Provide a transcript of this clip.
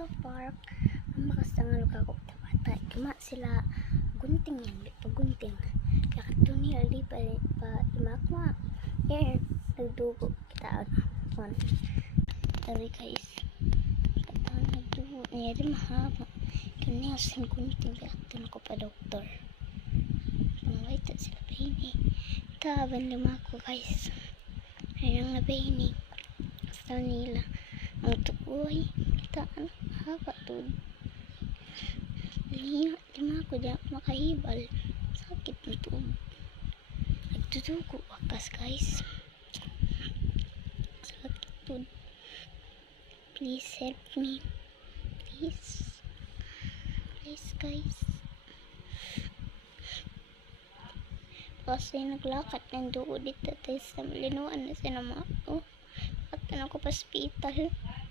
to park ang makasangal kako bata kama sila gunting yan gunting kakato niya di pa imakma here nagdugo kita on sorry guys nagdugo niya di mahaba kanya sin gunting kakato na ko pa doktor pangwait sila baby taban lima ko guys ayang na baby sa nila ang tukoy taan haba to lima ko dyan makahibal sakit na to nagtutuko wakas guys sakit to please help me please guys kasi naglakad ng dugo dito tayo sa malinuan na sinama ko at ako pa hospital